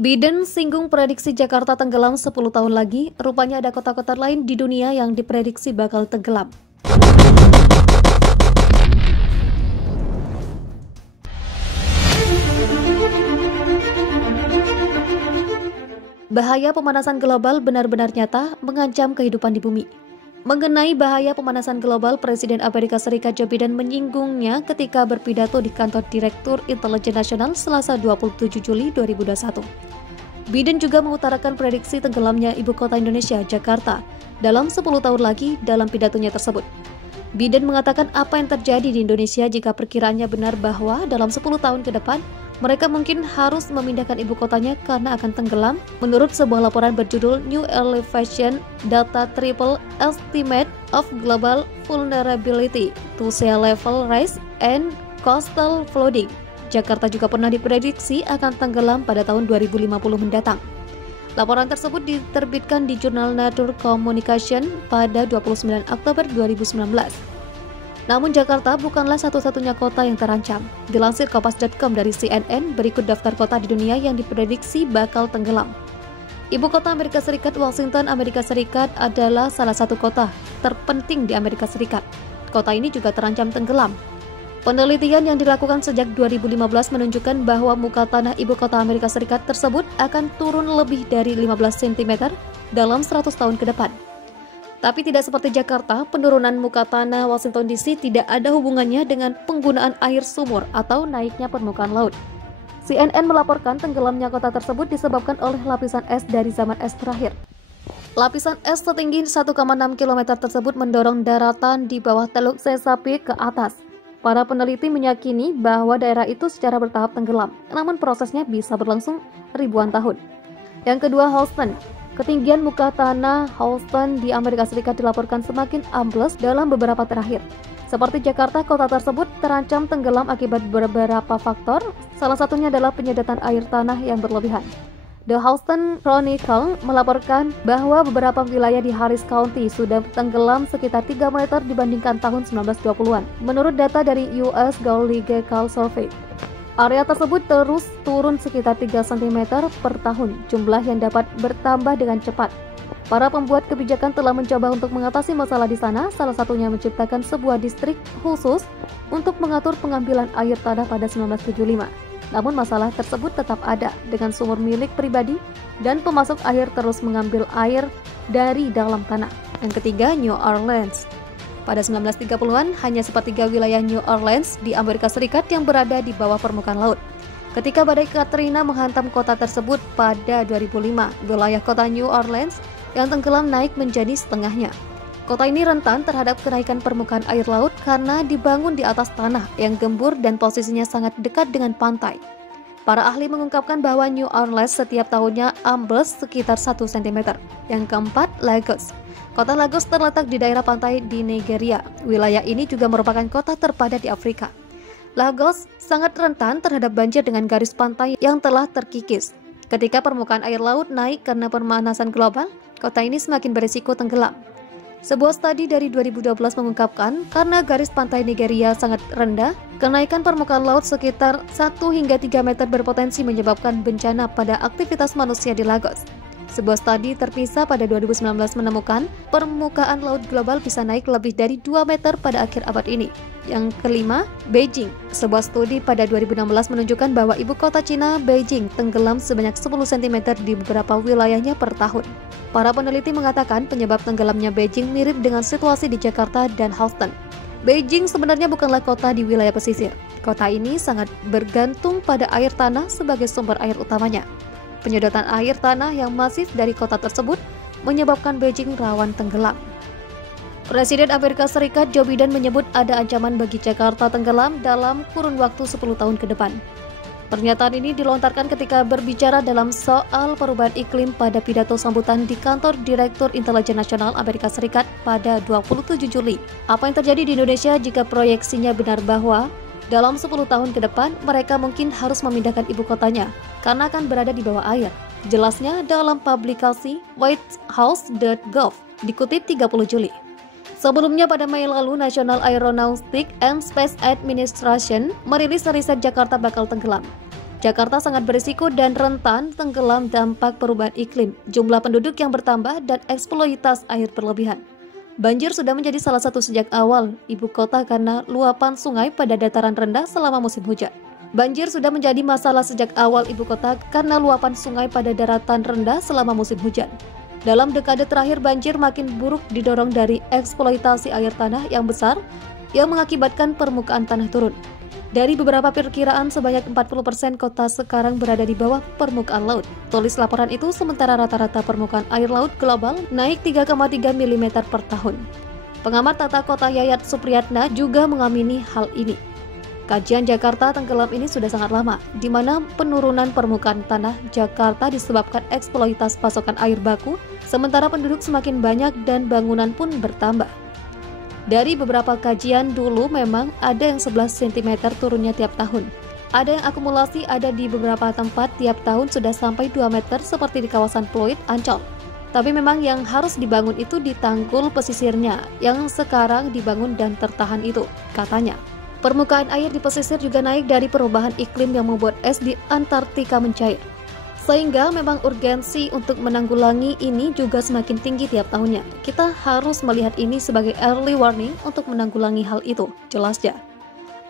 Biden singgung prediksi Jakarta tenggelam 10 tahun lagi, rupanya ada kota-kota lain di dunia yang diprediksi bakal tenggelam. Bahaya pemanasan global benar-benar nyata mengancam kehidupan di bumi. Mengenai bahaya pemanasan global, Presiden Amerika Serikat Joe Biden menyinggungnya ketika berpidato di kantor Direktur Intelijen Nasional Selasa 27 Juli 2021. Biden juga mengutarakan prediksi tenggelamnya ibu kota Indonesia, Jakarta, dalam 10 tahun lagi dalam pidatonya tersebut. Biden mengatakan apa yang terjadi di Indonesia jika perkiraannya benar bahwa dalam 10 tahun ke depan, mereka mungkin harus memindahkan ibu kotanya karena akan tenggelam, menurut sebuah laporan berjudul New Elevation Data Triple Estimate of Global Vulnerability to Sea Level Rise and Coastal Flooding. Jakarta juga pernah diprediksi akan tenggelam pada tahun 2050 mendatang. Laporan tersebut diterbitkan di jurnal Nature Communication pada 29 Oktober 2019. Namun Jakarta bukanlah satu-satunya kota yang terancam. Dilansir Kompas.com dari CNN, berikut daftar kota di dunia yang diprediksi bakal tenggelam. Ibu kota Amerika Serikat, Washington, Amerika Serikat adalah salah satu kota terpenting di Amerika Serikat. Kota ini juga terancam tenggelam. Penelitian yang dilakukan sejak 2015 menunjukkan bahwa muka tanah ibu kota Amerika Serikat tersebut akan turun lebih dari 15 cm dalam 100 tahun ke depan. Tapi tidak seperti Jakarta, penurunan muka tanah Washington DC tidak ada hubungannya dengan penggunaan air sumur atau naiknya permukaan laut. CNN melaporkan tenggelamnya kota tersebut disebabkan oleh lapisan es dari zaman es terakhir. Lapisan es setinggi 1,6 km tersebut mendorong daratan di bawah Teluk Chesapeake ke atas. Para peneliti meyakini bahwa daerah itu secara bertahap tenggelam, namun prosesnya bisa berlangsung ribuan tahun. Yang kedua, Houston. Ketinggian muka tanah Houston di Amerika Serikat dilaporkan semakin ambles dalam beberapa terakhir. Seperti Jakarta, kota tersebut terancam tenggelam akibat beberapa faktor, salah satunya adalah penyedotan air tanah yang berlebihan. The Houston Chronicle melaporkan bahwa beberapa wilayah di Harris County sudah tenggelam sekitar 3 meter dibandingkan tahun 1920-an, menurut data dari US Geological Survey. Area tersebut terus turun sekitar 3 cm per tahun, jumlah yang dapat bertambah dengan cepat. Para pembuat kebijakan telah mencoba untuk mengatasi masalah di sana, salah satunya menciptakan sebuah distrik khusus untuk mengatur pengambilan air tanah pada 1975. Namun masalah tersebut tetap ada dengan sumur milik pribadi dan pemasok air terus mengambil air dari dalam tanah. Yang ketiga, New Orleans. Pada 1930-an, hanya sepertiga wilayah New Orleans di Amerika Serikat yang berada di bawah permukaan laut. Ketika badai Katrina menghantam kota tersebut pada 2005, wilayah kota New Orleans yang tenggelam naik menjadi setengahnya. Kota ini rentan terhadap kenaikan permukaan air laut karena dibangun di atas tanah yang gembur dan posisinya sangat dekat dengan pantai. Para ahli mengungkapkan bahwa New Orleans setiap tahunnya ambles sekitar 1 cm. Yang keempat, Lagos. Kota Lagos terletak di daerah pantai di Nigeria. Wilayah ini juga merupakan kota terpadat di Afrika. Lagos sangat rentan terhadap banjir dengan garis pantai yang telah terkikis. Ketika permukaan air laut naik karena pemanasan global, kota ini semakin berisiko tenggelam. Sebuah studi dari 2012 mengungkapkan karena garis pantai Nigeria sangat rendah, kenaikan permukaan laut sekitar 1 hingga 3 meter berpotensi menyebabkan bencana pada aktivitas manusia di Lagos. Sebuah studi terpisah pada 2019 menemukan permukaan laut global bisa naik lebih dari 2 meter pada akhir abad ini. Yang kelima, Beijing. Sebuah studi pada 2016 menunjukkan bahwa ibu kota Cina, Beijing, tenggelam sebanyak 10 cm di beberapa wilayahnya per tahun. Para peneliti mengatakan penyebab tenggelamnya Beijing mirip dengan situasi di Jakarta dan Houston. Beijing sebenarnya bukanlah kota di wilayah pesisir. Kota ini sangat bergantung pada air tanah sebagai sumber air utamanya. Penyedotan air tanah yang masif dari kota tersebut menyebabkan Beijing rawan tenggelam. Presiden Amerika Serikat Joe Biden menyebut ada ancaman bagi Jakarta tenggelam dalam kurun waktu 10 tahun ke depan. Pernyataan ini dilontarkan ketika berbicara dalam soal perubahan iklim pada pidato sambutan di kantor Direktur Intelijen Nasional Amerika Serikat pada 27 Juli. Apa yang terjadi di Indonesia jika proyeksinya benar bahwa dalam 10 tahun ke depan mereka mungkin harus memindahkan ibu kotanya karena akan berada di bawah air. Jelasnya dalam publikasi whitehouse.gov dikutip 30 Juli. Sebelumnya pada Mei lalu, National Aeronautic and Space Administration merilis riset Jakarta bakal tenggelam. Jakarta sangat berisiko dan rentan tenggelam dampak perubahan iklim, jumlah penduduk yang bertambah, dan eksploitasi air berlebihan. Banjir sudah menjadi salah satu sejak awal ibu kota karena luapan sungai pada dataran rendah selama musim hujan. Banjir sudah menjadi masalah sejak awal ibu kota karena luapan sungai pada daratan rendah selama musim hujan. Dalam dekade terakhir, banjir makin buruk didorong dari eksploitasi air tanah yang besar yang mengakibatkan permukaan tanah turun. Dari beberapa perkiraan, sebanyak 40% kota sekarang berada di bawah permukaan laut. Tulis laporan itu, sementara rata-rata permukaan air laut global naik 3,3 mm per tahun. Pengamat tata kota Yayat Supriyatna juga mengamini hal ini. Kajian Jakarta tenggelam ini sudah sangat lama, di mana penurunan permukaan tanah Jakarta disebabkan eksploitasi pasokan air baku, sementara penduduk semakin banyak dan bangunan pun bertambah. Dari beberapa kajian dulu memang ada yang 11 cm turunnya tiap tahun. Ada yang akumulasi ada di beberapa tempat tiap tahun sudah sampai 2 meter seperti di kawasan Pluit, Ancol. Tapi memang yang harus dibangun itu di tanggul pesisirnya yang sekarang dibangun dan tertahan itu, katanya. Permukaan air di pesisir juga naik dari perubahan iklim yang membuat es di Antartika mencair. Sehingga memang urgensi untuk menanggulangi ini juga semakin tinggi tiap tahunnya. Kita harus melihat ini sebagai early warning untuk menanggulangi hal itu, jelasnya.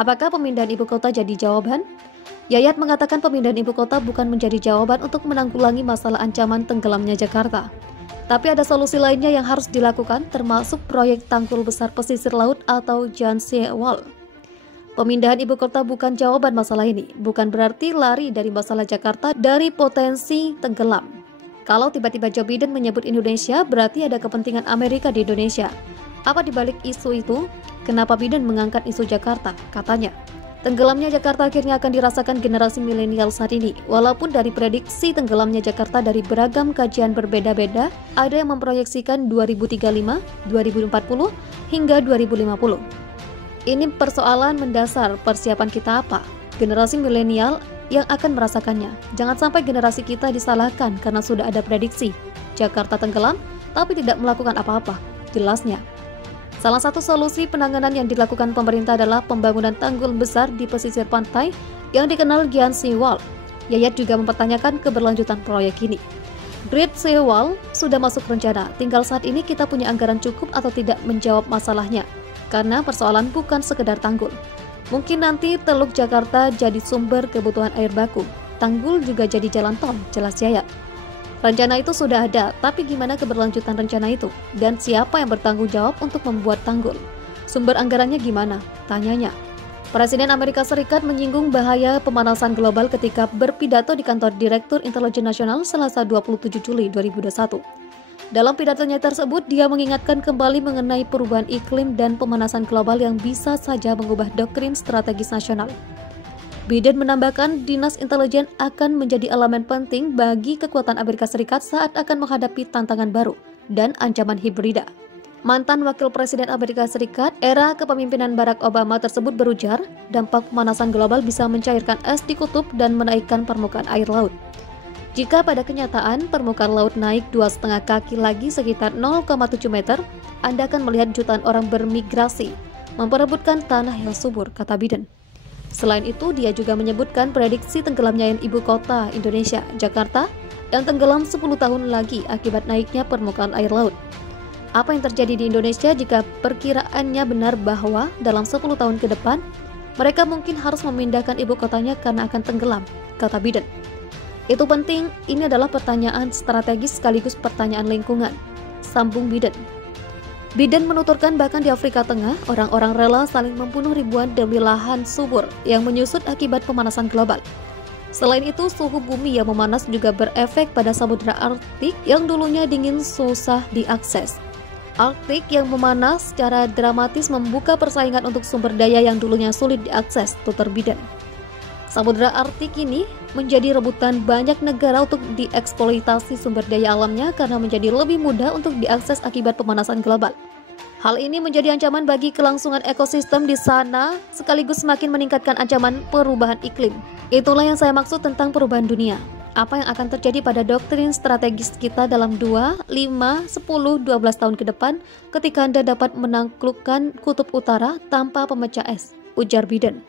Apakah pemindahan ibu kota jadi jawaban? Yayat mengatakan pemindahan ibu kota bukan menjadi jawaban untuk menanggulangi masalah ancaman tenggelamnya Jakarta. Tapi ada solusi lainnya yang harus dilakukan, termasuk proyek tanggul besar pesisir laut atau Janshee Wall. Pemindahan ibu kota bukan jawaban masalah ini, bukan berarti lari dari masalah Jakarta dari potensi tenggelam. Kalau tiba-tiba Joe Biden menyebut Indonesia, berarti ada kepentingan Amerika di Indonesia. Apa dibalik isu itu? Kenapa Biden mengangkat isu Jakarta? Katanya, tenggelamnya Jakarta akhirnya akan dirasakan generasi milenial saat ini. Walaupun dari prediksi tenggelamnya Jakarta dari beragam kajian berbeda-beda, ada yang memproyeksikan 2035, 2040, hingga 2050. Ini persoalan mendasar, persiapan kita apa? Generasi milenial yang akan merasakannya. Jangan sampai generasi kita disalahkan karena sudah ada prediksi Jakarta tenggelam tapi tidak melakukan apa-apa, jelasnya. Salah satu solusi penanganan yang dilakukan pemerintah adalah pembangunan tanggul besar di pesisir pantai yang dikenal Janshee Wall. Yayat juga mempertanyakan keberlanjutan proyek ini. Great Sea Wall sudah masuk rencana, tinggal saat ini kita punya anggaran cukup atau tidak menjawab masalahnya. Karena persoalan bukan sekedar tanggul. Mungkin nanti Teluk Jakarta jadi sumber kebutuhan air baku. Tanggul juga jadi jalan tol, jelas Yayat. Rencana itu sudah ada, tapi gimana keberlanjutan rencana itu? Dan siapa yang bertanggung jawab untuk membuat tanggul? Sumber anggarannya gimana? Tanyanya. Presiden Amerika Serikat menyinggung bahaya pemanasan global ketika berpidato di kantor Direktur Intelijen Nasional Selasa 27 Juli 2021. Dalam pidatonya tersebut, dia mengingatkan kembali mengenai perubahan iklim dan pemanasan global yang bisa saja mengubah doktrin strategis nasional. Biden menambahkan Dinas Intelijen akan menjadi elemen penting bagi kekuatan Amerika Serikat saat akan menghadapi tantangan baru dan ancaman hibrida. Mantan Wakil Presiden Amerika Serikat era kepemimpinan Barack Obama tersebut berujar, dampak pemanasan global bisa mencairkan es di kutub dan menaikkan permukaan air laut. Jika pada kenyataan permukaan laut naik 2,5 kaki lagi sekitar 0,7 meter, Anda akan melihat jutaan orang bermigrasi, memperebutkan tanah yang subur, kata Biden. Selain itu, dia juga menyebutkan prediksi tenggelamnya ibu kota Indonesia, Jakarta, yang tenggelam 10 tahun lagi akibat naiknya permukaan air laut. Apa yang terjadi di Indonesia jika perkiraannya benar bahwa dalam 10 tahun ke depan, mereka mungkin harus memindahkan ibu kotanya karena akan tenggelam, kata Biden. Itu penting, ini adalah pertanyaan strategis sekaligus pertanyaan lingkungan, sambung Biden. Biden menuturkan bahkan di Afrika Tengah, orang-orang rela saling membunuh ribuan demi lahan subur yang menyusut akibat pemanasan global. Selain itu, suhu bumi yang memanas juga berefek pada Samudra Arktik yang dulunya dingin susah diakses. Arktik yang memanas secara dramatis membuka persaingan untuk sumber daya yang dulunya sulit diakses, tutur Biden. Samudra Arktik ini menjadi rebutan banyak negara untuk dieksploitasi sumber daya alamnya karena menjadi lebih mudah untuk diakses akibat pemanasan global. Hal ini menjadi ancaman bagi kelangsungan ekosistem di sana, sekaligus semakin meningkatkan ancaman perubahan iklim. Itulah yang saya maksud tentang perubahan dunia. Apa yang akan terjadi pada doktrin strategis kita dalam 2, 5, 10, 12 tahun ke depan ketika Anda dapat menaklukkan kutub utara tanpa pemecah es, ujar Biden.